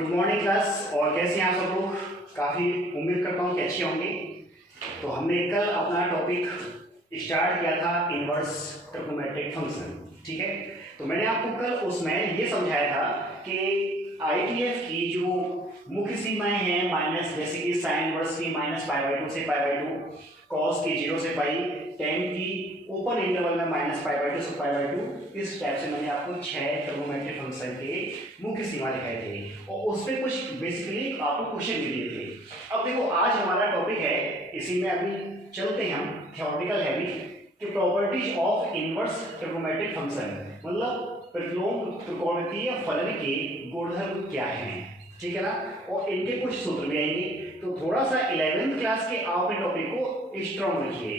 Good morning class. और कैसे हैं आप सब लोग? काफ़ी उम्मीद करता हूँ कि अच्छे होंगे। तो हमने कल अपना टॉपिक स्टार्ट किया था इनवर्स ट्रिग्नोमेट्रिक फंक्शन, ठीक है। तो मैंने आपको कल उसमें ये समझाया था कि आईटीएफ की जो मुख्य सीमाएं हैं माइनस, जैसे कि साइन इनवर्स की -π/2 से π/2, कॉस की 0 से पाई, टेन की ओपन इंटरवल में -π/2 से π/2। इस टाइप से मैंने आपको 6 ट्रिग्नोमेट्रिक फंक्शन के मुख्य सीमा दिखाए थे और उस पर कुछ बेसिकली आपको क्वेश्चन भी दिए थे। अब देखो आज हमारा टॉपिक है, इसी में अभी चलते हैं हम, थ्योरेटिकल है भी, कि properties of inverse trigonometric function, मतलब प्रतिलोम त्रिकोणमितीय फलन के गुणधर्म क्या हैं, ठीक है ना। और इनके कुछ सूत्र भी आएंगे। तो थोड़ा सा 11th क्लास के आप अपने टॉपिक को स्ट्रॉन्ग रखिए।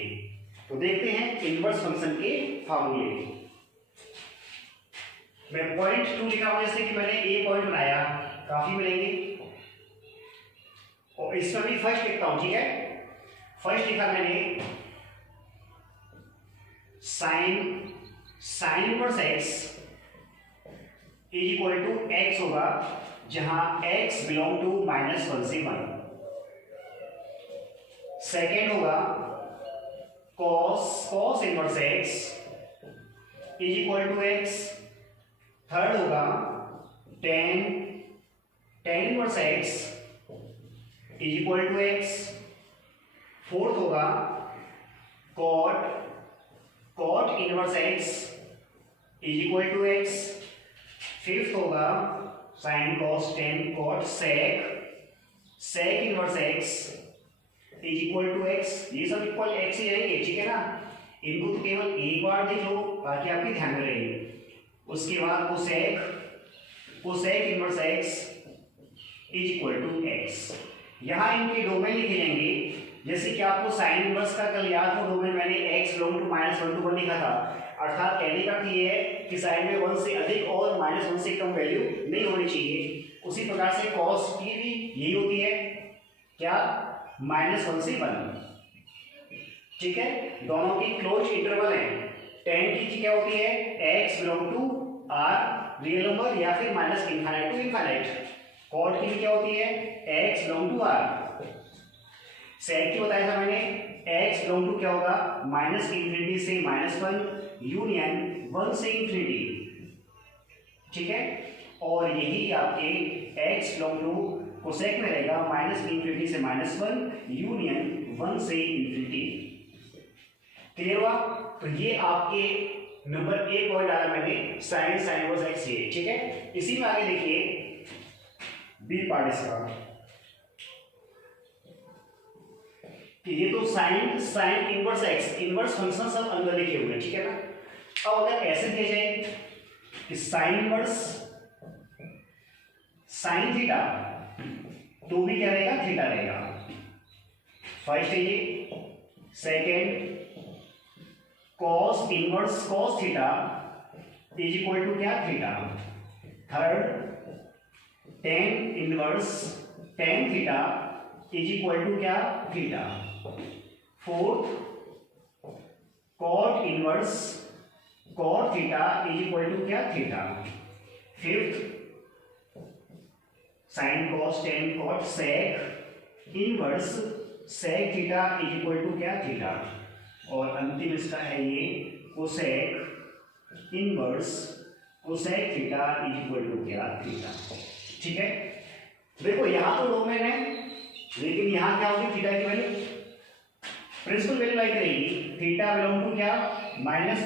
तो देखते हैं इनवर्स फंक्शन के फार्मूले। मैं पॉइंट 2 लिखा हूं, जैसे कि मैंने ए पॉइंट बनाया, काफी मिलेंगे। और इसमें भी फर्स्ट लिखता हूं, ठीक है। फर्स्ट लिखा मैंने sine inverse x is equal to x होगा, जहां x बिलोंग टू -1 से 1। सेकेंड होगा cos inverse x is equal to x। Third होगा tan inverse x is equal to x। Fourth होगा cot inverse x is equal to x। Fifth होगा sin cos tan cot sec inverse x is equal to x। ये सब equal x ही रहेंगे, ठीक है ना। इनको तो केवल एक बार देख लो, बाकी आपके ध्यान में रहेंगे। उसके बाद cosec inverse x is equal to x। यहाँ इनके डोमेन लिखे जाएंगे, जैसे कि आपको साइन इनवर्स का कल याद हो, डोमेन मैंने x बिलोंग टू -1 to 1 लिखा था। अर्थात कहने का ये है कि साइन में 1 से अधिक और -1 से कम वैल्यू नहीं होनी चाहिए। उसी प्रकार से cos की भी यही होती है, क्या, -1 से 1, ठीक है। दोनों की क्लोज इंटरवल है। tan की क्या होती है, x belong to r real number या फिर -∞ to ∞। cot की क्या होती है, x belong to r। sec की बताया था मैंने, x बिलोंग टू क्या होगा, -∞ से -1 यूनियन 1 से ∞, ठीक है। और यही आपके x बिलोंग टू कोसेक में रहेगा -∞ से -1 यूनियन 1 से ∞। क्लियर हुआ? तो ये आपके नंबर 1 पॉइंट आया मैंने साइन इनवर्स x ये, ठीक है। इसी में आगे देखिए बी पार्ट इसका, कि ये तो sine inverse x inverse function सब अंदर लिखे हुए हैं, ठीक है ना। अब अगर ऐसे दिया जाए कि साइन इनवर्स साइन थीटा, तो भी क्या रहेगा, थीटा रहेगा। फर्स्ट है ये। Second cos inverse cos theta is equal to क्या, theta. Third tan inverse tan theta is equal to क्या, theta. Fourth cot inverse cot theta is equal to क्या, theta. Fifth sine cos tan cot sec inverse sec theta is equal to क्या, theta. और अंतिम इसका है ये cosec inverse cosec theta is equal to क्या, theta, ठीक है। देखो यहां तो डोमेन है, लेकिन यहां क्या होगी, थीटा की वैल्यू प्रिंसिपल वैल्यू लाई करेगी। थीटा बिलोंग टू क्या, -π/2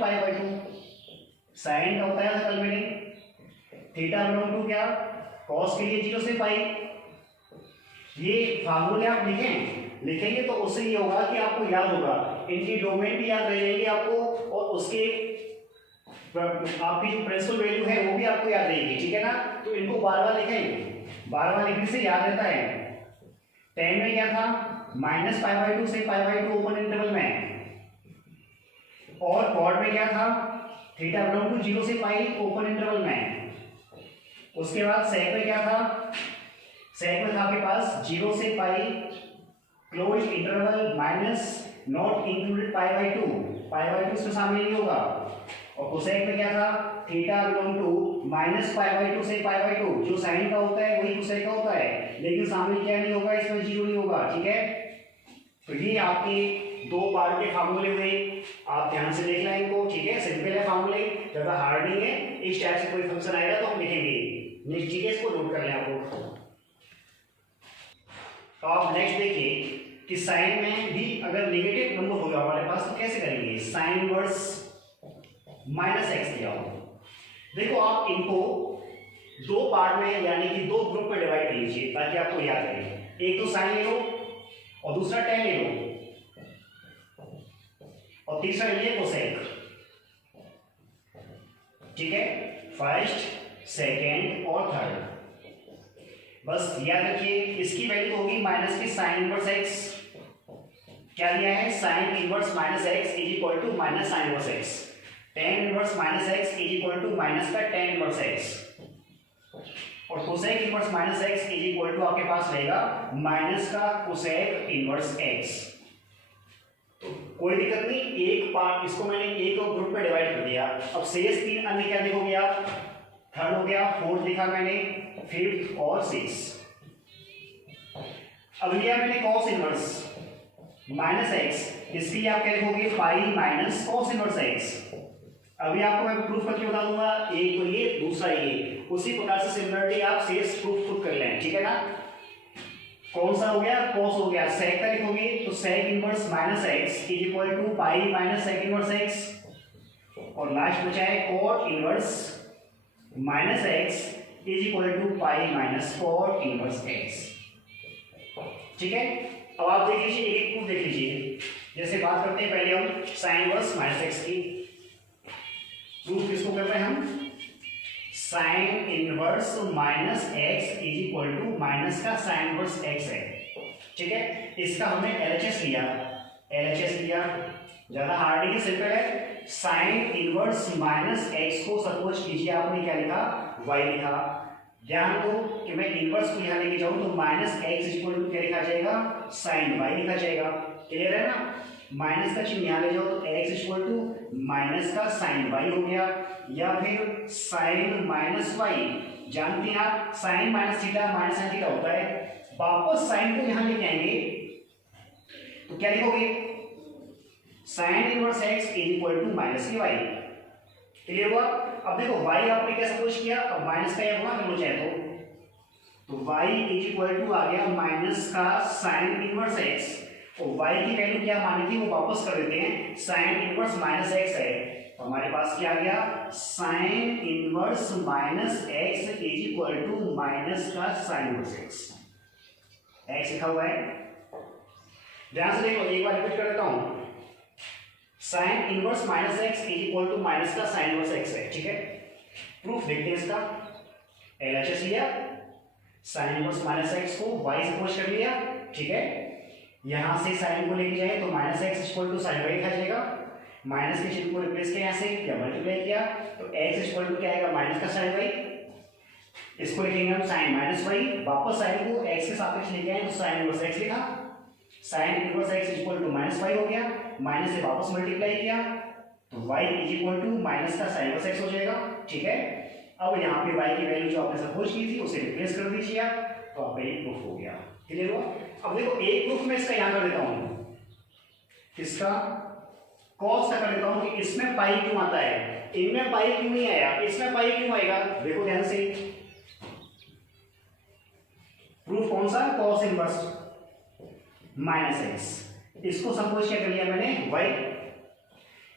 π/2। साइन का बताया था कल मैंने। थीटा बिलोंग टू क्या, कॉस के लिए 0 से पाई। ये फार्मूले आप लिखेंगे तो उससे ये होगा कि आपको याद होगा, इनकी डोमेन भी याद रह जाएगी आपको, और उसके आपकी जो प्रिंसिपल वैल्यू है वो भी आपको याद रहेगी, ठीक है ना। तो इनको बार बार लिखेंगे, बार बार लिखने से याद रहता है। टेन में क्या था, -π/2 से π/2 ओपन इंटरवल में। और कॉट में क्या था, थीटा बिलोंग टू 0 से पाई ओपन इंटरवल में। उसके बाद सेक में क्या था, सेक में था आपके पास 0 से pi close interval minus not included π/2 इसमें शामिल नहीं होगा। और कोसेक में क्या था, theta belong to minus pi by 2 से पाई बाई 2, जो साइन का होता है वही कोसेक का होता है, लेकिन सामने क्या नहीं होगा, इसमें जीरो नहीं होगा, ठीक है। तो ये आपके दो पार्ट के फार्मूले हुए, आप ध्यान से देख लें इनको, ठीक है। सिंपल है फार्मूले, ज्यादा हार्ड नहीं है। इस टाइप से कोई फंक्शन आएगा तो हम लिखेंगे नेक्स्ट, ठीक है, इसको नोट कर लें आप लोग। तो आप नेक्स्ट देखिए कि साइन में भी अगर नेगेटिव नंबर होगा हमारे पास तो कैसे करेंगे, साइन इनवर्स माइनस एक्स दिया हो। देखो आप इनको दो पार्ट में यानी कि दो ग्रुप में डिवाइड कर लीजिए ताकि आपको याद रहे। एक तो साइन ले लो और दूसरा टेन ले लो और तीसरा ले लीजिए कोसेक, ठीक है, फर्स्ट सेकेंड और थर्ड। बस याद रखिए इसकी वैल्यू होगी माइनस की साइन इनवर्स एक्स। क्या दिया है, sine inverse minus x is equal to minus sine inverse x. Tan inverse minus x is equal to minus का टेन इनवर्स एक्स। और cosec inverse minus x is equal to आपके पास रहेगा minus का cosec inverse x. तो कोई दिक्कत नहीं, एक पार्ट इसको मैंने एक ग्रुप में डिवाइड कर दिया। अब शेष तीन अन्य क्या देखोगे आप, थर्ड हो गया, फोर्थ लिखा मैंने, फिफ्थ और सिक्स। अब लिया मैंने कॉस इनवर्स माइनस एक्स, इसके लिए आप क्या लिखोगे, पाई माइनस कॉस इनवर्स एक्स। अभी आपको मैं प्रूफ करके बता दूंगा, एक तो ये दूसरा ये, उसी प्रकार से सिमिलरिटी आप शेष प्रूफ खुद कर लें, ठीक है ना। कौन सा हो गया, कॉस हो गया, सेक का लिखोगे तो sec inverse minus x is equal to pi minus sec inverse x. और लास्ट बचा है cot inverse minus x is equal to pi minus cot inverse x, ठीक है। अब आप देख लीजिए, एक प्रूफ देख लीजिए। जैसे बात करते हैं पहले हम साइन इनवर्स माइनस एक्स की, प्रूफ किसको कर रहे हैं हम, sine inverse minus x is equal to minus का साइन इनवर्स एक्स है, ठीक है। इसका हमने एलएचएस लिया, एलएचएस लिया, ज्यादा हार्ड नहीं है, सिंपल है। साइन इनवर्स माइनस एक्स को सपोज कीजिए आपने क्या लिखा, वाई लिखा। ध्यान दो कि मैं इनवर्स को यहां लेके जाऊं तो माइनस एक्स इक्वल टू क्या लिखा जाएगा, साइन वाई लिखा जाएगा, क्लियर है ना। माइनस का चिन्ह यहां ले जाओ तो एक्स इक्वल टू माइनस का साइन वाई हो गया, या फिर साइन माइनस वाई। जानते हैं आप sine minus theta minus sine theta होता है। वापस साइन को यहां लेके आएंगे तो क्या लिखोगे, sine inverse x is equal to minus की वाई, क्लियर हुआ। अब देखो y आपने क्या सपोज किया, अब माइनस का या गुणा कर लो चाहे तो y इज इक्वल टू आ गया माइनस का साइन इनवर्स x, और y की वैल्यू क्या मानी थी वो वापस कर देते हैं, साइन इनवर्स माइनस x है। तो हमारे पास क्या आ गया, sine inverse minus x is equal to minus का साइन इनवर्स x लिखा हुआ है। ध्यान से देखो, एक बार रिपीट कर देता हूं, sine inverse minus x is equal to minus का साइन इनवर्स एक्स है, ठीक है। प्रूफ देखते हैं इसका, एलएचएस लिया, साइन इनवर्स माइनस एक्स को वाई सपोज कर लिया, ठीक है। यहां से साइन को लेके जाए तो minus x equal to sine y लिखा जाएगा, माइनस के चिन्ह को रिप्लेस किया यहां से या मल्टीप्लाई किया तो एक्स इक्वल टू क्या आएगा, माइनस का साइन वाई। इसको लिखेंगे हम साइन माइनस वाई, वापस साइन को एक्स के सापेक्ष लेके आए तो साइन इनवर्स एक्स लिखा, sine inverse x equal to minus y हो गया, माइनस से वापस मल्टीप्लाई किया तो y is equal to minus का साइन इनवर्स एक्स हो जाएगा, ठीक है। अब यहाँ पे y की वैल्यू जो आपने सपोज की थी उसे रिप्लेस कर दीजिए आप, तो आपका ये प्रूफ हो गया, क्लियर हुआ। अब देखो एक प्रूफ मैं इसका यहाँ कर देता हूँ, इसका कॉस का कर देता हूँ कि इसमें पाई क्यों आता है, इनमें पाई क्यों नहीं आया, इसमें पाई क्यों आएगा। देखो ध्यान से, प्रूफ कौन सा, कॉस इनवर्स माइनस एक्स, इसको सपोज क्या कर लिया मैंने y,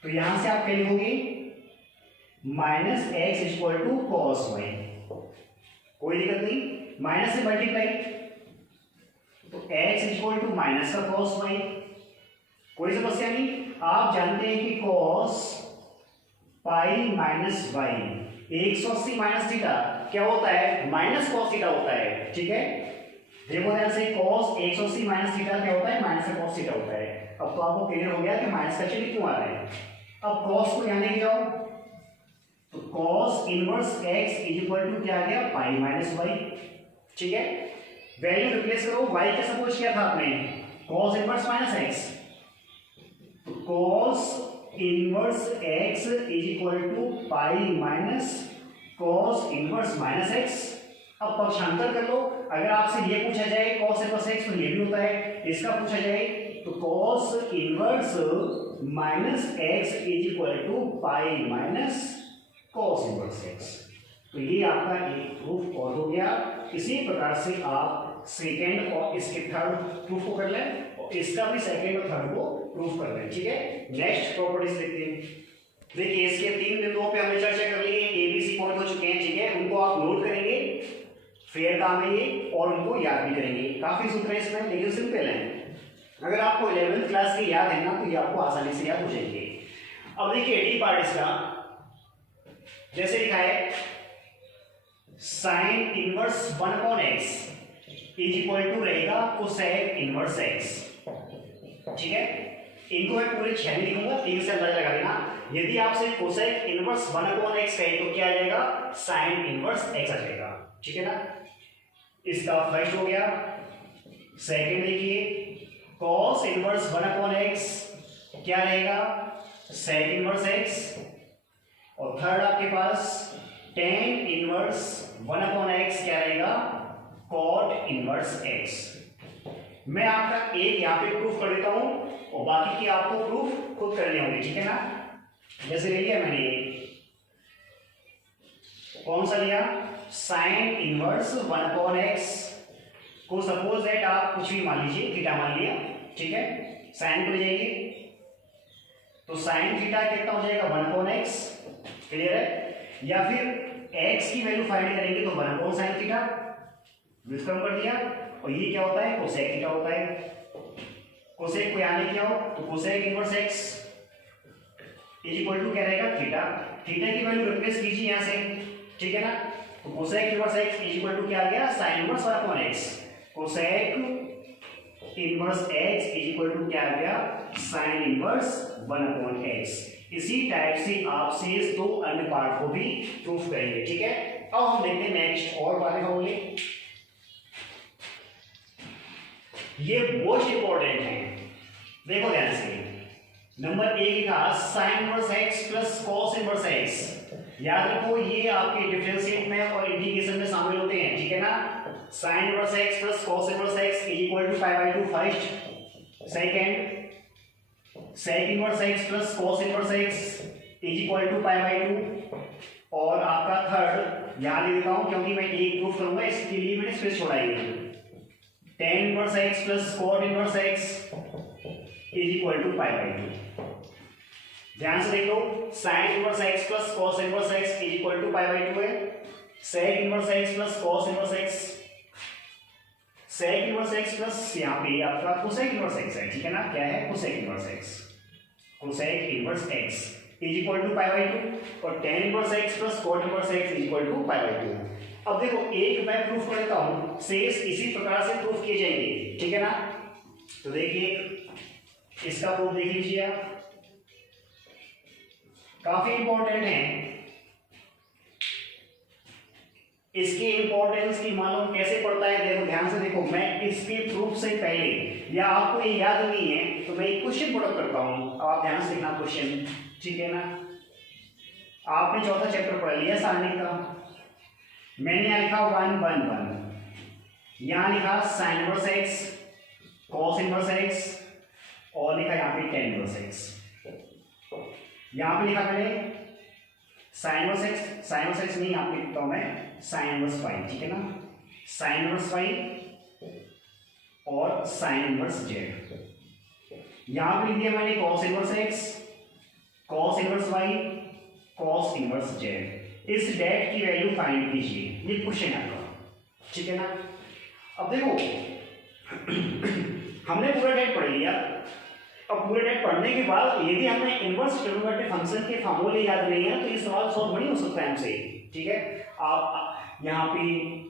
तो यहां से आप क्या लिखोगे, minus x equal to cos y, कोई दिक्कत नहीं, माइनस से मल्टीप्लाई तो x इक्वल टू माइनस का कॉस वाई, कोई समस्या नहीं। आप जानते हैं कि cos pi minus y 180 minus theta क्या होता है, माइनस कॉस थीटा होता है, ठीक है। देखो ध्यान से, cos 180 माइनस थीटा क्या होता है, माइनस का cos थीटा होता है। अब तो आपको क्लियर हो गया कि माइनस का चिन्ह क्यों आ रहा है। अब cos को यहां लेके जाओ तो cos inverse x is equal to क्या आ गया, पाई माइनस वाई, ठीक है। वैल्यू रिप्लेस करो, y क्या सपोज किया था आपने, cos इनवर्स माइनस x, तो cos inverse x is equal to pi minus cos inverse minus x. अब पक्षांतर कर लो, अगर आपसे ये पूछा जाए कॉस इनवर्स एक्स तो ये भी होता है, इसका पूछा जाए तो cos inverse minus x is equal to pi minus cos inverse x. तो ये आपका एक प्रूफ और हो गया। इसी प्रकार से आप सेकेंड और इसके थर्ड प्रूफ को कर लें और इसका भी सेकेंड और थर्ड को प्रूफ कर लें। ठीक है, नेक्स्ट प्रॉपर्टीज देखते हैं। देखिए इसके तीन बिंदुओं पे हमने चर्चा कर ली है, एबीसी पॉइंट हो चुके हैं। ठीक है, उनको आप नोट करेंगे, फेयर काम है ये, और उनको याद भी करेंगे। काफी सूत्र है इसमें लेकिन सिंपल है। अगर आपको 11th क्लास के याद है ना तो ये आपको आसानी से याद हो जाएंगे। अब देखिए डी पार्ट इसका जैसे लिखा है, sine inverse 1/x is equal to रहेगा कोसेक इनवर्स x। ठीक है, इनको मैं पूरे 6 नहीं लिखूंगा, 3 से अंदाजा लगा लेना। यदि आपसे कोसेक इनवर्स 1/x कहे तो क्या आ जाएगा, साइन इनवर्स x आ जाएगा। ठीक है ना, इसका फर्स्ट हो गया। सेकंड देखिए, कॉस इनवर्स 1/x क्या रहेगा, सेक इनवर्स x। और थर्ड आपके पास टेन इनवर्स 1/x क्या रहेगा, कॉट इनवर्स x। मैं आपका एक यहाँ पे प्रूफ कर देता हूं और बाकी की आपको प्रूफ खुद करने होंगे। ठीक है ना, जैसे ले लिया मैंने कौन सा लिया, साइन इनवर्स 1/x को सपोज दैट आप कुछ भी मान लीजिए, थीटा मान लिया। ठीक है, साइन को ले जाइए तो साइन थीटा कितना हो जाएगा, 1/x। क्लियर है, या फिर x की वैल्यू फाइंड करेंगे तो 1/sin थीटा, व्युत्क्रम कर दिया। और ये क्या होता है, कोसेक थीटा होता है। कोसेक को यहां लेके आओ तो cosec inverse x is equal to क्या रहेगा, थीटा। थीटा की वैल्यू रिप्लेस कीजिए यहां से। ठीक है ना, तो cosec inverse x is equal to क्या आ गया, sine inverse 1/x। Cosec inverse x is equal to क्या आ गया, साइन इनवर्स 1/x। इसी टाइप से आप शेष दो अन्य पार्ट को भी प्रूफ करेंगे। ठीक है, अब हम देखते हैं नेक्स्ट और वाले फॉर्मूले। ये मोस्ट इंपॉर्टेंट है, देखो ध्यान से। नंबर एक लिखा sine inverse x plus cos inverse x। याद रखो ये आपके डिफरेंशिएट में और इंटीग्रेशन में शामिल होते हैं। ठीक है ना, sine inverse x plus cos inverse x is equal to पाई/2 first. Second, sec inverse x plus cos inverse x is equal to पाई/2। और आपका थर्ड यहां ले देता हूं क्योंकि मैं एक प्रूफ करूंगा, इसके लिए मैंने स्पेस छोड़ा है। Tan inverse x plus cot inverse x is equal to पाई/2। ध्यान से देखो, sine inverse x plus cos inverse x is equal to पाई/2 है। Sec inverse x plus cos inverse x, sec inverse x plus यहाँ पे आपका cosec inverse x है। ठीक है ना, क्या है, cosec inverse x। Cosec inverse x is equal to पाई/2 और tan inverse x plus cot inverse x is equal to पाई/2। अब देखो एक मैं प्रूफ कर देता हूं, शेष इसी प्रकार से प्रूफ किए जाएंगे। ठीक है ना, तो देखिए इसका प्रूफ देख लीजिए आप, काफी इंपॉर्टेंट है। इसके इंपॉर्टेंस की मालूम कैसे पड़ता है, देखो ध्यान से देखो। मैं इसके प्रूफ से पहले, या आपको ये याद नहीं है तो मैं एक क्वेश्चन पुट अप करता हूं, आप ध्यान से देखना क्वेश्चन। ठीक है ना, आपने चौथा चैप्टर पढ़ लिया सारणी का। मैंने यहां लिखा 1/1, यहां लिखा sine inverse x, cos inverse x, और लिखा यहां पे टेन इनवर्स x। यहां पे लिखा मैंने sine inverse x, sign inverse x नहीं, यहां पे लिखता हूं मैं साइन इनवर्स y। ठीक है ना, साइन इनवर्स y और साइन इनवर्स z। यहां पे लिख दिया मैंने cos inverse x, cos inverse y, cos inverse z। इस डेट की वैल्यू फाइंड कीजिए, ये क्वेश्चन है आपका। ठीक है ना, अब देखो हमने पूरा डेट पढ़ लिया। अब पूरे डेट पढ़ने के बाद यदि हमें इनवर्स ट्रिग्नोमेट्रिक फंक्शन के फार्मूले याद नहीं है तो ये सवाल सॉल्व नहीं हो सकता है हमसे। ठीक है, आप यहाँ पे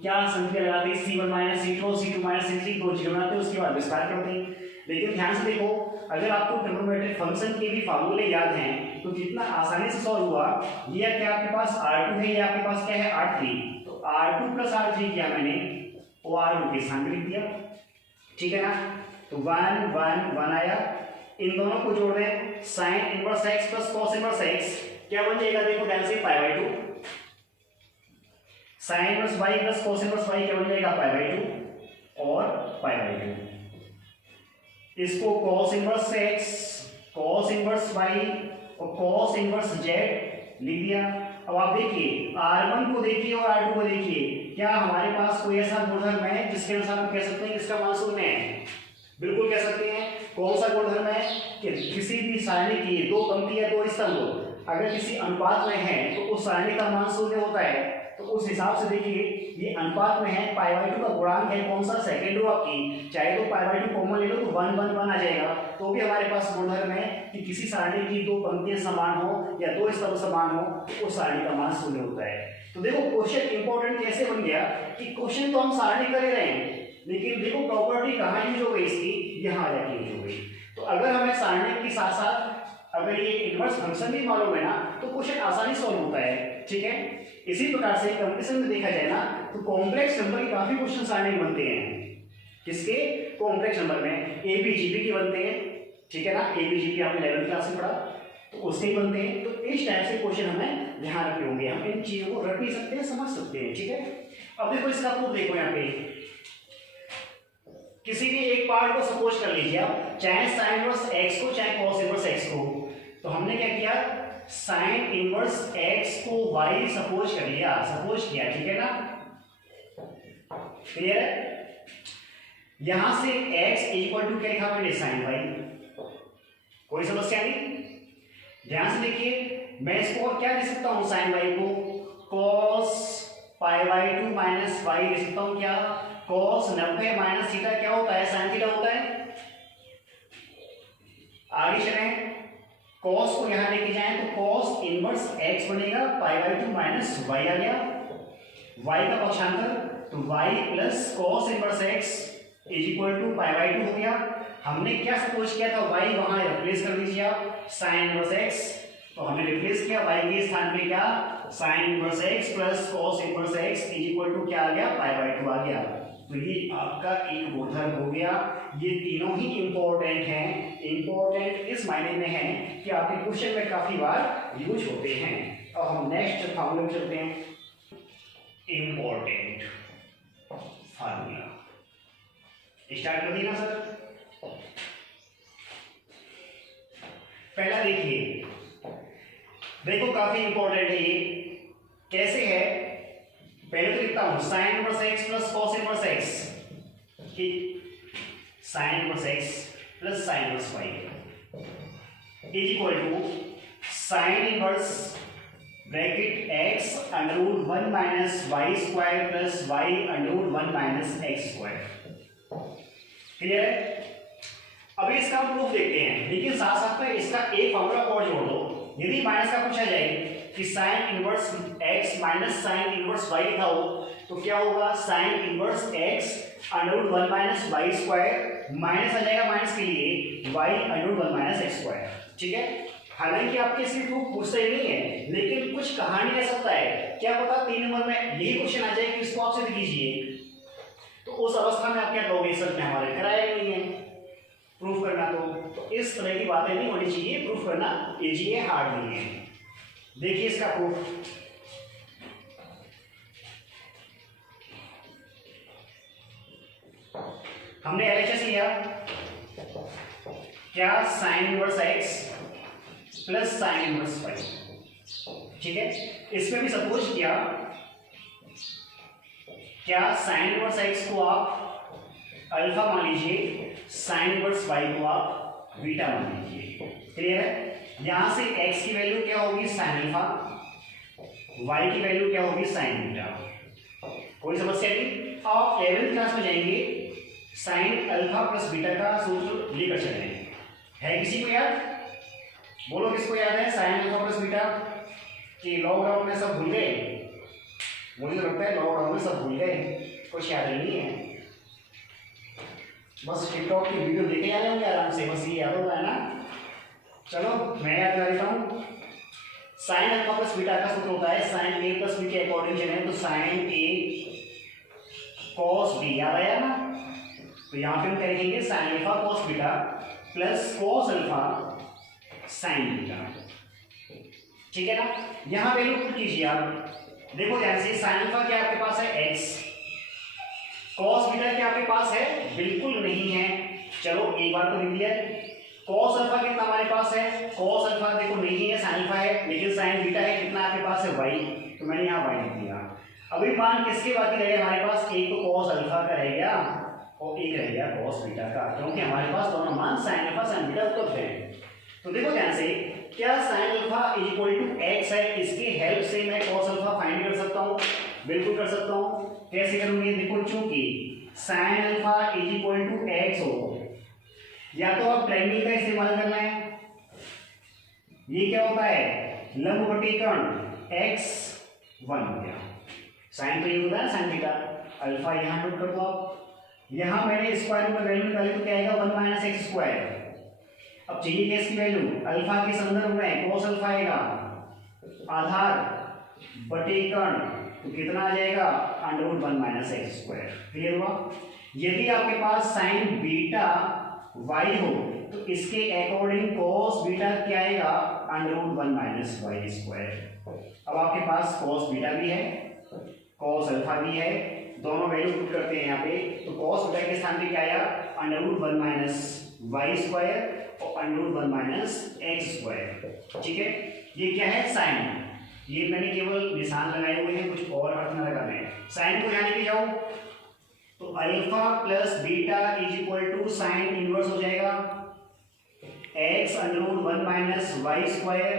क्या संख्या लगाते हैं, c1 minus c2 c2 minus c3 दो चीज बनाते हैं, उसके बाद विस्तार करते हैं। लेकिन ध्यान से देखो, अगर आपको ट्रिग्नोमेट्रिक फंक्शन के भी फार्मूले याद हैं तो कितना आसानी से सॉल्व हुआ। ये क्या आपके पास R2 है, ये आपके पास क्या है R3, तो R2 प्लस R3 किया मैंने, वो R2 के स्थान पे लिख दिया। ठीक है ना, तो 1 1 1 आया, इन दोनों को जोड़ दें, sine inverse x plus cos inverse x क्या बन जाएगा, देखो ध्यान से, pi by 2। Sine inverse y plus cos inverse y क्या बन जाएगा, पाई बाई 2 और पाई बाई 2। इसको cos inverse x, cos inverse y और कॉस इनवर्स जेड लिख दिया। अब आप देखिए R1 को देखिए और R2 को देखिए, क्या हमारे पास कोई ऐसा गुणधर्म है जिसके अनुसार हम कह सकते हैं इसका मान शून्य है? बिल्कुल कह सकते हैं। कौन सा गुणधर्म है कि किसी भी सारणी की दो पंक्ति या दो स्तंभ अगर किसी अनुपात में है तो उस सारणी का मान शून्य होता है। तो उस हिसाब से देखिए ये अनुपात में है, पाई बाई 2 का गुणांक है कौन सा, सेकंड रो आपकी, चाहे तो पाई बाई 2 कॉमन ले लो तो 1 1 1 आ जाएगा। तो भी हमारे पास गुणधर्म है कि किसी सारणी की दो पंक्तियां समान हो या दो स्तंभ समान हो तो उस सारणी का मान शून्य होता है। तो देखो क्वेश्चन इंपॉर्टेंट कैसे बन गया कि क्वेश्चन तो हम सारणी कर ही रहे हैं, लेकिन देखो प्रॉपर्टी कहाँ यूज हो गई इसकी, यहाँ जाके यूज हो गई। तो अगर हमें सारणी के साथ साथ अगर ये इनवर्स फंक्शन भी मालूम है ना तो क्वेश्चन आसानी सॉल्व होता है। ठीक है, इसी प्रकार से कंपटीशन में देखा जाए ना तो कॉम्प्लेक्स नंबर के काफी क्वेश्चन सारणी बनते हैं। किसके, कॉम्प्लेक्स नंबर में एबीजीपी के बनते हैं। ठीक है ना, एबीजीपी आपने 11th क्लास में पढ़ा तो उसके ही बनते हैं। तो इस टाइप से क्वेश्चन हमें ध्यान रखने होंगे, हम इन चीजों को रख भी सकते हैं, समझ सकते हैं। ठीक है, अब देखो इसका प्रूफ देखो, यहाँ पे किसी भी एक पार्ट को सपोज कर लीजिए आप, चाहे साइन इनवर्स एक्स को चाहे कॉस इनवर्स एक्स को। तो हमने क्या किया, साइन इनवर्स एक्स को वाई सपोज कर लिया, सपोज किया। ठीक है ना, क्लियर है। यहां से x इक्वल टू क्या लिखा मैंने, साइन वाई, कोई समस्या नहीं। ध्यान से देखिए, मैं इसको और क्या लिख सकता हूं, साइन वाई को cos pi by 2 minus y लिख सकता हूं। क्या, cos 90 माइनस थीटा क्या होता है, साइन थीटा होता है। आगे चलें, cos को यहां लेके जाएं तो cos इनवर्स x बनेगा पाई बाई 2 माइनस वाई आ गया, y का पक्षांतर तो y plus cos inverse x is equal to pi by 2 हो गया। हमने क्या सपोज किया था, y वहां रिप्लेस कर दीजिए आप, साइन इनवर्स x, तो हमने रिप्लेस किया y के स्थान पे क्या, sine inverse x plus cos inverse x is equal to क्या आ गया, पाई बाई 2 आ गया। तो ये आपका एक गुणधर्म हो गया। ये तीनों ही इंपॉर्टेंट हैं, इंपॉर्टेंट इस मायने में है कि आपके क्वेश्चन में काफी बार यूज होते हैं। अब हम नेक्स्ट फॉर्मूले में चलते हैं, इंपॉर्टेंट फार्मूला स्टार्ट कर दिया सर। पहला देखिए, देखो काफी इंपॉर्टेंट है ये, कैसे है, पहले तो लिखता हूं sine inverse x plus cos inverse x, ठीक, sine inverse x plus sine inverse y is equal to sine inverse bracket x under root 1 minus y square plus y under root 1 minus x square. Clear है। अभी इसका proof देखते हैं, लेकिन साथ साथ में इसका एक फॉर्मूला और जोड़ दो। यदि माइनस का पूछा जाए कि sine inverse x minus sine inverse y लिखा हो तो क्या होगा, sine inverse x under root 1 minus y square, minus आ जाएगा माइनस के लिए y under root 1 minus x square. ठीक है, हालांकि आपके सिर्फ प्रूफ पूछते ही नहीं है, लेकिन कुछ कहानी रह सकता है, क्या पता 3 नंबर में यही क्वेश्चन आ जाए कि इसको आप सिद्ध कीजिए, तो उस अवस्था में आप क्या कहोगे, सर में हमारे कराया ही नहीं है प्रूफ करना। तो इस तरह की बातें नहीं होनी चाहिए, प्रूफ करना इजी है, हार्ड नहीं है। देखिए इसका प्रूफ, हमने एलएचएस लिया, क्या, sine inverse x plus sine inverse y। ठीक है, इसमें भी सपोज किया, क्या, साइन इनवर्स x को आप अल्फा मान लीजिए, साइन इनवर्स y को आप बीटा मान लीजिए। क्लियर है। यहां से x की वैल्यू क्या होगी, साइन अल्फा, y की वैल्यू क्या होगी, साइन बीटा। कोई समस्या नहीं। आप 11th क्लास में जाएंगे, साइन अल्फा प्लस बीटा का सूत्र लेकर चलेंगे। है किसी को याद, बोलो किसको याद है साइन अल्फा प्लस बीटा, कि लॉकडाउन में सब भूल गए? मुझे तो लगता है लॉकडाउन में सब भूल गए, कुछ याद नहीं है, बस टिकटॉक की वीडियो देखे जा रहे होंगे आराम से, बस ये याद होगा है ना। चलो मैं याद कर देता हूँ, साइन अल्फा प्लस बीटा का सूत्र होता है साइन ए प्लस बी के अकॉर्डिंग चलें तो साइन ए कॉस बी, याद आया ना। तो यहाँ पे हम करेंगे sine alpha cos beta plus cos alpha sign beta. ठीक है ना, यहां वैल्यू पुट कीजिए आप। देखो ध्यान से, साइन अल्फा क्या आपके पास है x, कॉस बीटा क्या आपके पास है, बिल्कुल नहीं है। चलो एक बार तो लिख दिया। कॉस अल्फा कितना हमारे पास है, कॉस अल्फा देखो नहीं है, साइन अल्फा है, लेकिन साइन बीटा है, कितना आपके पास है y, तो मैंने यहाँ y लिख दिया। अभी मान किसके बाकी रह गए हमारे पास, एक तो कॉस अल्फा का रह गया और एक रह गया कॉस बीटा का, क्योंकि हमारे पास दोनों मान साइन अल्फा साइन बीटा उपलब्ध है। तो देखो ध्यान से, क्या sine alpha equal to x है, इसकी हेल्प से मैं कॉस अल्फा फाइंड कर सकता हूँ, बिल्कुल कर सकता हूँ। कैसे करूंगी, देखो चूंकि sine alpha equal to x हो, या तो आप ट्रायंगल का इस्तेमाल करना है। ये क्या होता है, लंबवतीकरण x1 हो गया, साइन तो ये होता है साइन थीटा, अल्फा यहां पुट कर दो आप। यहां मैंने स्क्वायर में वैल्यू निकाली तो क्या आएगा 1 माइनस एक्स स्क्वायर। अब चाहिए क्या इसकी वैल्यू, अल्फा के संदर्भ में cos अल्फा आएगा आधार बटे कर्ण, तो कितना आ जाएगा √1 माइनस एक्स स्क्वायर। क्लियर हुआ। यदि आपके पास साइन बीटा y हो तो इसके अकॉर्डिंग cos बीटा क्या आएगा √1 माइनस वाई स्क्वायर। अब आपके पास cos बीटा भी है, cos अल्फा भी है, दोनों वैल्यू पुट करते हैं यहाँ पे, तो cos बीटा के स्थान पे क्या आया √1 माइनस वाई स्क्वायर और √1 माइनस एक्स स्क्वायर। ठीक है, ये क्या है साइन, ये मैंने केवल निशान लगाए हुए हैं, कुछ और अर्थ न लगाने हैं। साइन को यहाँ लेके जाओ तो alpha plus beta is equal to sine inverse हो जाएगा x √1 minus y square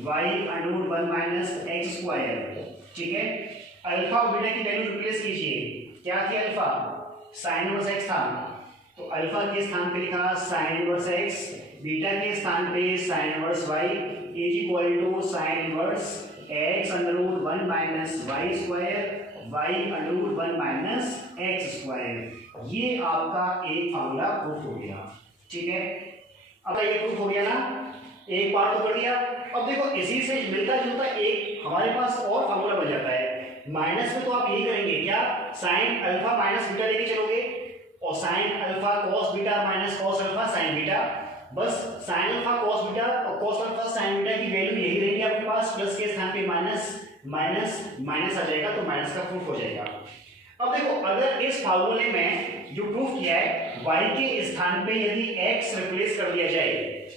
y √1 minus x square. ठीक है, अल्फा और बीटा की वैल्यू रिप्लेस कीजिए। क्या थी अल्फा, साइन इनवर्स x था, तो अल्फा के स्थान पे लिखा साइन इनवर्स x, बीटा के स्थान पे sine inverse y is equal to sine inverse x √1 minus y square y √1 minus x square. ये आपका एक फार्मूला प्रूफ हो गया। ठीक है, अब ये प्रूफ हो गया ना, एक पार्ट तो कर दिया। अब देखो इसी से मिलता जुलता एक हमारे पास और फार्मूला बन जाता है। माइनस में तो आप यही करेंगे, क्या साइन अल्फा माइनस बीटा लेके चलोगे, और sine alpha cos beta minus cos alpha sign beta, बस साइन अल्फा कॉस बीटा और कॉस अल्फा साइन बीटा की वैल्यू यही रहेगी आपके पास, प्लस के स्थान पे माइनस माइनस माइनस आ जाएगा, तो माइनस का प्रूफ हो जाएगा। अब देखो अगर इस फार्मूले में जो प्रूफ किया है y के स्थान पे यदि x रिप्लेस कर दिया जाए,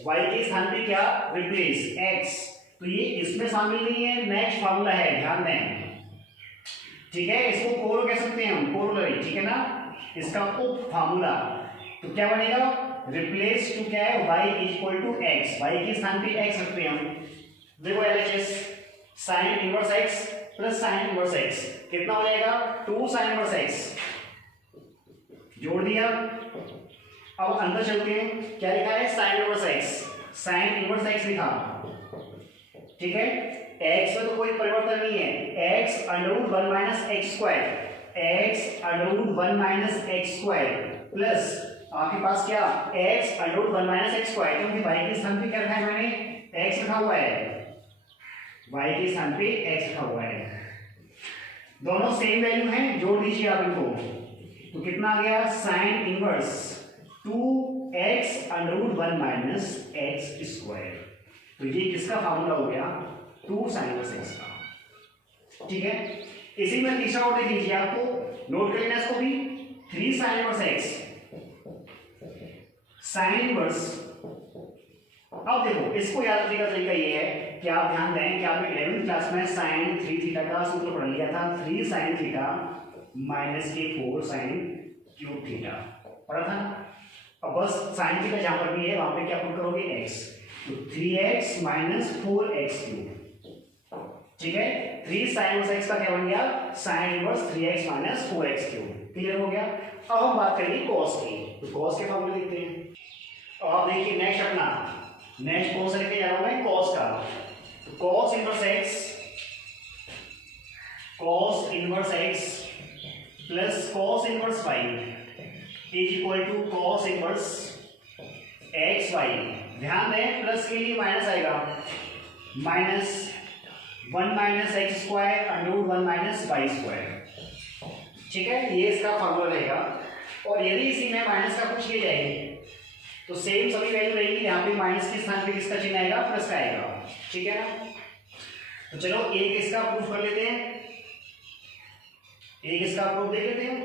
y के स्थान पे क्या रिप्लेस x, तो ये इसमें शामिल नहीं है, नेक्स्ट फार्मूला है, ध्यान दें। ठीक है, इसको कोरो कह सकते हैं हम, कोरोलरी। ठीक है ना, इसका उप फार्मूला, तो क्या बनेगा, रिप्लेस टू क्या है y equal to x, y के स्थान पे x रखते हैं हम। देखो LHS sign inverse x plus sine inverse x कितना हो जाएगा 2 साइन इनवर्स x, जोड़ दिया। अब अंदर चलते हैं, क्या लिखा है sine inverse x, sign inverse x लिखा। ठीक है, x में तो कोई परिवर्तन नहीं है, x √1 minus x square, x √1 minus x square plus आपके पास क्या x √1 माइनस एक्स स्क्वायर, क्योंकि y के स्थान पे क्या रखा है मैंने x रखा हुआ है, y के स्थान पे x रखा हुआ है, दोनों सेम वैल्यू हैं, जोड़ दीजिए आप इनको, तो कितना आ गया sine inverse 2x √1 minus x square. तो ये किसका फार्मूला हो गया 2 साइन इनवर्स x का। ठीक है, इसी में तीसरा और देख लीजिए, आपको नोट कर लेना इसको भी, 3 sign inverse x sine inverse. अब देखो इसको याद रखने का तरीका ये है कि आप ध्यान दें कि आपने 11वीं क्लास में साइन 3 थीटा का सूत्र पढ़ लिया था, 3 साइन थीटा माइनस के 4 साइन क्यूब थीटा पढ़ा था। अब बस साइन थीटा जहां पर भी है वहां पे क्या पुट करोगे x, तो 3x माइनस 4x क्यूब। ठीक है, 3 साइन इनवर्स x का क्या बन गया sine inverse 3x minus 4x cube. Clear हो गया। अब हम बात करेंगे cos की, तो cos के फॉर्मूले देखते हैं। और देखिए नेक्स्ट अपना नेक्स्ट कौन सा लेके जा रहा हूं मैं cos का, तो cos inverse x plus cos inverse y is equal to cos inverse x y. ध्यान दें प्लस के लिए माइनस आएगा, minus 1 minus x square √1 minus y square. ठीक है, ये इसका फॉर्मूला रहेगा। और यदि इसी में माइनस का कुछ किया जाए तो सेम सभी वैल्यू रहेगी, यहाँ पे माइनस के स्थान पे किसका चिन्ह आएगा, प्लस का आएगा, ठीक है ना। तो चलो एक इसका प्रूफ कर लेते हैं, एक इसका प्रूफ देख लेते हैं,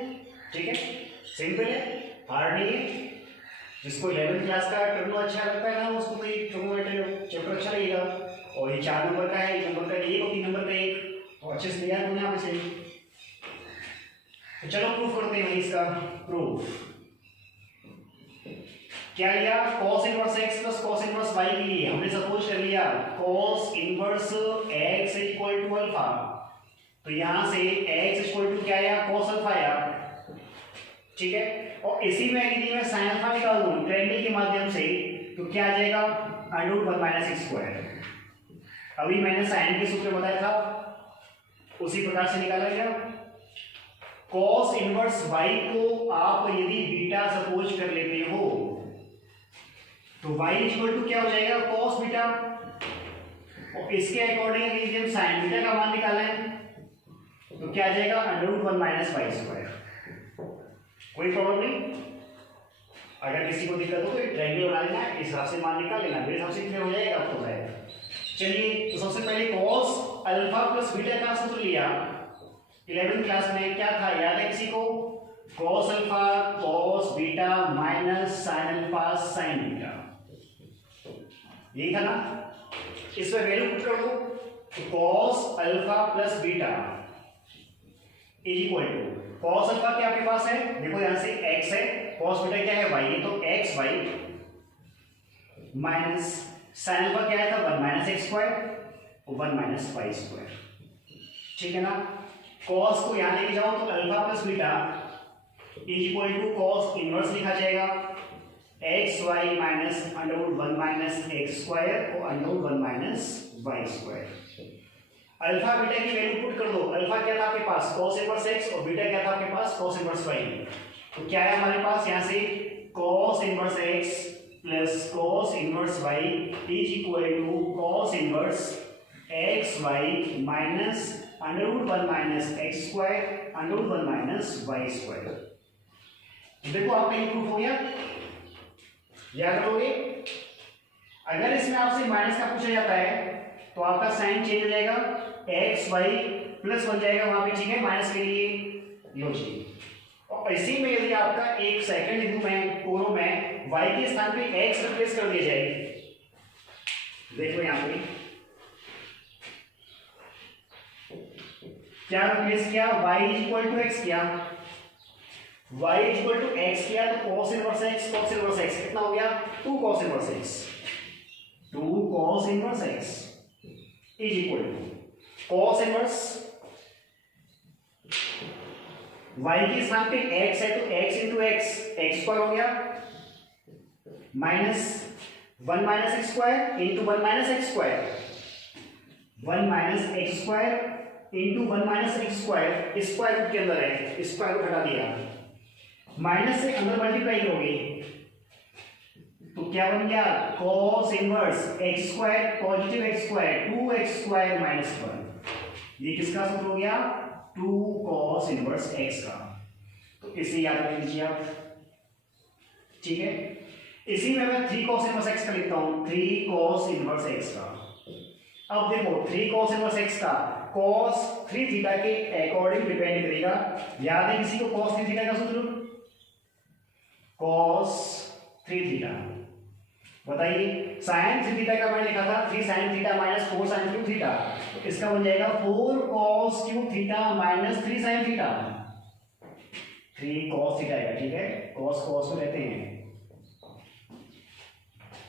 ठीक है, सिंपल है, हार्ड नहीं है। जिसको 11th क्लास का टर्म अच्छा लगता है ना, उसको तो एक ट्रिग्नोमेट्री चैप्टर अच्छा लगेगा। और ये 4 नंबर का है, 1 नंबर का एक और 3 नंबर का एक, तो अच्छे से तैयार होना यहाँ पे। तो चलो प्रूफ करते हैं इसका प्रूफ। क्या लिया, cos inverse x plus cos inverse y के लिए हमने सपोज कर लिया cos inverse x equal to alpha, तो यहां से x इक्वल टू क्या आया, cos अल्फा आया, ठीक है। और इसी में यदि मैं sin अल्फा निकाल दूं ट्रायंगल के माध्यम से, तो क्या आ जाएगा, √1 माइनस x स्क्वायर। अभी मैंने sin के सूत्र बताया था, उसी प्रकार से निकाला गया। cos इनवर्स y को आप यदि बीटा सपोज कर लेते हो, तो y इक्वल टू क्या हो जाएगा, cos बीटा, और इसके अकॉर्डिंग यदि हम sin बीटा का मान निकालें तो क्या आ जाएगा, √1 माइनस y स्क्वायर। कोई प्रॉब्लम नहीं, अगर किसी को दिक्कत हो तो ट्रायंगल बना लेना, इस हिसाब से मान निकाल लेना, मेरे हिसाब से क्लियर हो जाएगा, आपको बताएगा। चलिए तो सबसे पहले cos अल्फा प्लस बीटा का सूत्र लिया 11th क्लास में, क्या था याद है किसी को, cos alpha cos beta minus sin alpha sin beta, यही था ना। इसमें वैल्यू पुट कर दो, तो cos alpha plus beta is equal to, cos alpha क्या आपके पास है, देखो यहां से x है, cos बीटा क्या है y है, तो x y minus sin alpha क्या है था 1 minus x square 1 minus y square, ठीक है ना। cos को यहां लेके जाओ तो alpha plus beta is equal to cos inverse लिखा जाएगा x y minus √1 minus x square और √1 minus y square. Alpha beta की वैल्यू पुट कर दो, अल्फा क्या था आपके पास, cos इनवर्स x, और बीटा क्या था आपके पास, cos इनवर्स y। तो क्या है हमारे पास यहाँ से cos inverse x plus cos inverse y is equal to cos inverse x y minus √1 minus x square √1 minus y square. देखो आपका ये प्रूफ हो गया, याद रखोगे। अगर इसमें आपसे माइनस का पूछा जाता है तो आपका साइन चेंज हो जाएगा, एक्स वाई प्लस बन जाएगा वहां पे, ठीक है, माइनस के लिए लो जी। और इसी में यदि आपका एक सेकंड बिंदु में कोरों में y के स्थान पे x रिप्लेस कर दिया जाए, देखो यहां पे क्या रिप्लेस किया, y इक्वल टू x किया, y इक्वल टू x किया, तो cos इनवर्स x कितना हो गया, 2 cos inverse x, 2 cos inverse x is equal to cos inverse y के स्थान पे x है तो x इंटू x स्क्वायर हो गया, minus 1 minus x square into 1 minus x square, 1 minus x square into 1 minus x square, square root के अंदर है, स्क्वायर रूट हटा दिया, माइनस से अंदर मल्टीप्लाई करोगे तो क्या बन गया, cos inverse x square positive x square 2x square minus 1। ये किसका सूत्र हो गया, 2 cos इनवर्स x का। तो इसे याद रख लीजिए आप, ठीक है। इसी में मैं 3 cos इनवर्स x का लिखता हूं, 3 cos इनवर्स x का। अब देखो 3 cos इनवर्स x का cos 3 थीटा के अकॉर्डिंग डिपेंड करेगा। याद है किसी को cos 3 थीटा का सूत्र, cos 3 थीटा, बताइए sin 3 थीटा का मैंने लिखा था 3 sin theta minus 4 sin cube theta, तो इसका बन जाएगा 4 cos cube theta minus 3 sin theta, 3 cos theta आएगा, ठीक है, cos cos को लेते हैं।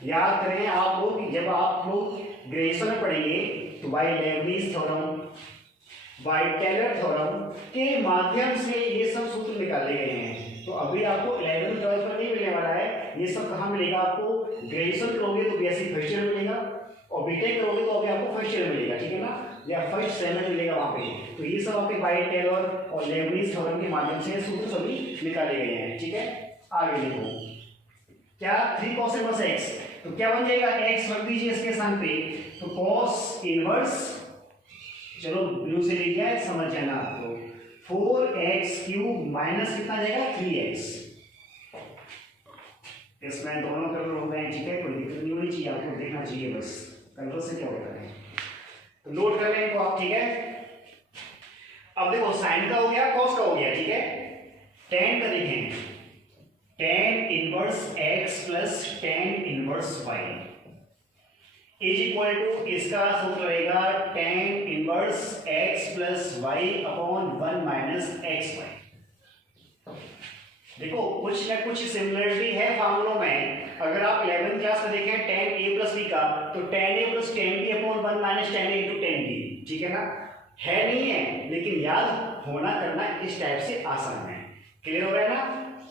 याद करें आप लोग, जब आप लोग ग्रेजुएशन में पढ़ेंगे तो by Leibniz theorem, by Taylor theorem के माध्यम से ये सब सूत्र निकाले गए हैं। तो अभी आपको 11th 12th पर नहीं मिलने वाला है, ये सब कहाँ मिलेगा आपको, ग्रेजुएशन करोगे तो बेसिक फर्स्ट ईयर मिलेगा, और बीटेक करोगे तो अभी आपको फर्स्ट ईयर मिलेगा, ठीक है ना, या फर्स्ट सेमेस्टर मिलेगा वहां पे। तो ये सब आपके बाय टेलर और लेबनीज थ्योरम के माध्यम से सूत्र सभी निकाले गए हैं, ठीक है। आगे देखो क्या 3 cos इनवर्स x, तो क्या बन जाएगा, x रख दीजिए इसके स्थान पे, तो cos इनवर्स, चलो ब्लू से लिख दिया, समझ जाना आपको, 4x क्यूब माइनस कितना जाएगा 3x, इसमें दोनों कलर हो गए, ठीक है, कोई दिक्कत नहीं होनी चाहिए, आपको देखना चाहिए बस कलर से क्या होता है। तो नोट कर लें इनको आप, ठीक है। अब देखो साइन का हो गया, कॉस का हो गया, ठीक है। टेन का देखें, tan inverse x plus tan inverse y is equal to, इसका सूत्र रहेगा tan inverse x plus y upon 1 minus x y. देखो कुछ ना कुछ सिमिलरिटी है फार्मूलों में। अगर आप 11th क्लास में देखें टेन ए प्लस बी का, तो tan A plus tan B upon 1 minus tan A into tan B, ठीक है ना। है नहीं है, लेकिन याद होना करना इस टाइप से आसान है। क्लियर हो रहा है ना,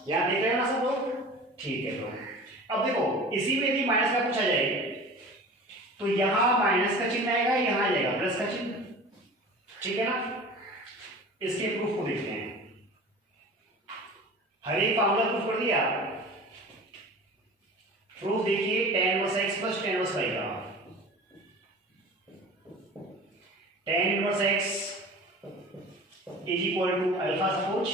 यहाँ देख रहे हैं ना सब लोग, ठीक है। तो अब देखो इसी में यदि माइनस का पूछा जाए तो यहां माइनस का चिन्ह आएगा, यहां आ जाएगा प्लस का चिन्ह, ठीक है ना। इसके प्रूफ को देखते हैं। हर एक फार्मूला प्रूफ कर दिया, प्रूफ देखिए tan inverse x plus tan inverse y का। Tan inverse x is equal to alpha suppose,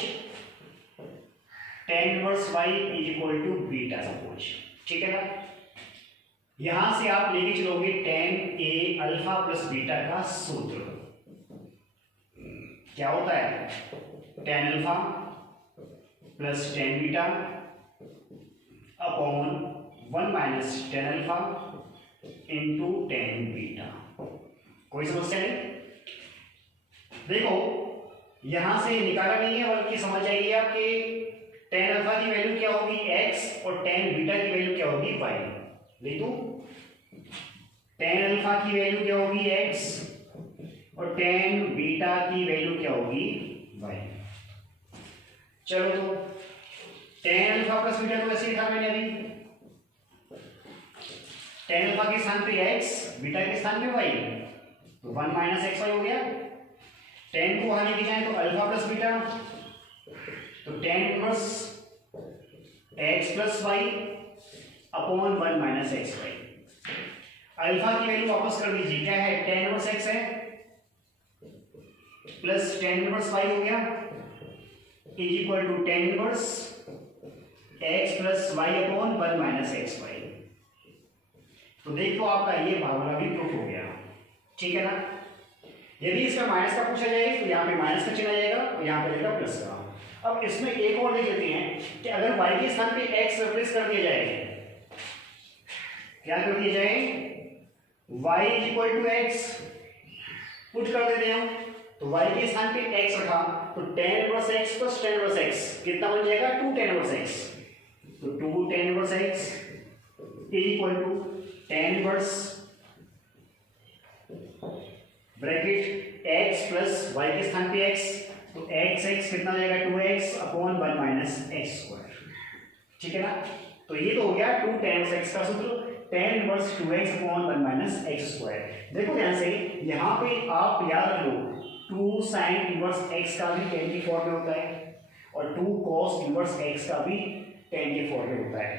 tan inverse y is equal to beta suppose, ठीक है ना। यहां से आप लेके चलोगे tan A alpha plus beta का सूत्र क्या होता है, tan alpha plus tan beta upon 1 minus tan alpha into tan beta. कोई समस्या नहीं। देखो यहां से निकाला नहीं है, बल्कि समझ जाइए आपके टेन अल्फा की वैल्यू क्या होगी एक्स और टेन बीटा की वैल्यू क्या होगी वाई। लिख दो, टेन अल्फा की वैल्यू क्या होगी एक्स और टेन बीटा की वैल्यू क्या होगी वाई। चलो तो टेन अल्फा प्लस बीटा तो वैसे लिखा मैंने अभी, टेन अल्फा के स्थान पे एक्स, बीटा के स्थान पे वाई, तो 1 माइनस एक्स वाई हो गया। टेन को वहां लेके जाए तो अल्फा प्लस बीटा, तो tan inverse x plus y upon 1 minus x y. Alpha की वैल्यू वापस कर दीजिए, क्या है, टेन इनवर्स एक्स है प्लस टेन इनवर्स वाई हो गया is equal to tan inverse x plus y upon 1 minus x y. तो देखो आपका ये फार्मूला भी प्रूफ हो गया, ठीक है ना। यदि इसमें माइनस का पूछा जाए तो यहाँ पे माइनस का चिन्ह आ जाएगा और यहाँ पे रहेगा प्लस का। अब इसमें एक और देख लेते हैं कि अगर y के स्थान पे x रिप्लेस कर दिया जाए, क्या कर दिया जाए, y is equal to x put कर देते हैं हम, तो y के स्थान पे x रखा तो tan inverse x plus tan inverse x कितना बन जाएगा, 2 टेन इनवर्स x। तो 2 tan inverse x is equal to tan inverse bracket x plus y के स्थान पे x, तो x कितना जाएगा 2x upon 1 minus x square, ठीक है ना। तो ये तो हो गया 2 tan x का सूत्र, tan inverse 2x upon 1 minus x square. देखो ध्यान से यहाँ पे आप याद रख लो 2 sin इनवर्स x का भी tan की फॉर्म में होता है और 2 cos इनवर्स x का भी tan की फॉर्म में होता है।